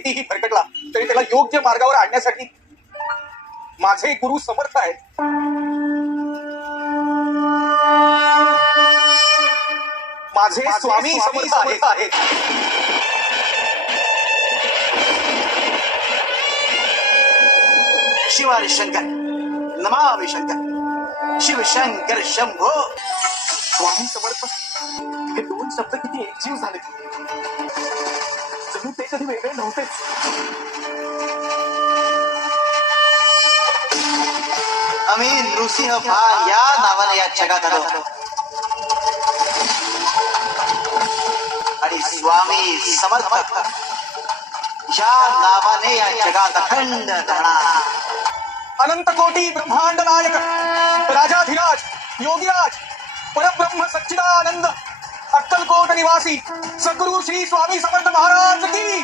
कितीही भरकटला तरी त्याला योग्य मार्गावर आणण्यासाठी माझे गुरु समर्थ आहेत. माझे स्वामी समर्थ आहेत. शिवारी शंकर, नमामि शंकर, शिव शंकर शंभो. स्वामी समर्थ हे दोन शब्द किती एकजीव झाले. जणू ते कधी वेगळे नव्हतेच. आम्ही नृसिंह भान या नावाने या जगात आलो आणि स्वामी समर्थ या नावाने या जगात अखंड राहणार. अनंत कोटी ब्रह्मांड नायक राजाधिराज योगीराज परब्रह्म सच्चिदानंद अक्कलकोट निवासी सद्गुरु श्री स्वामी समर्थ महाराज की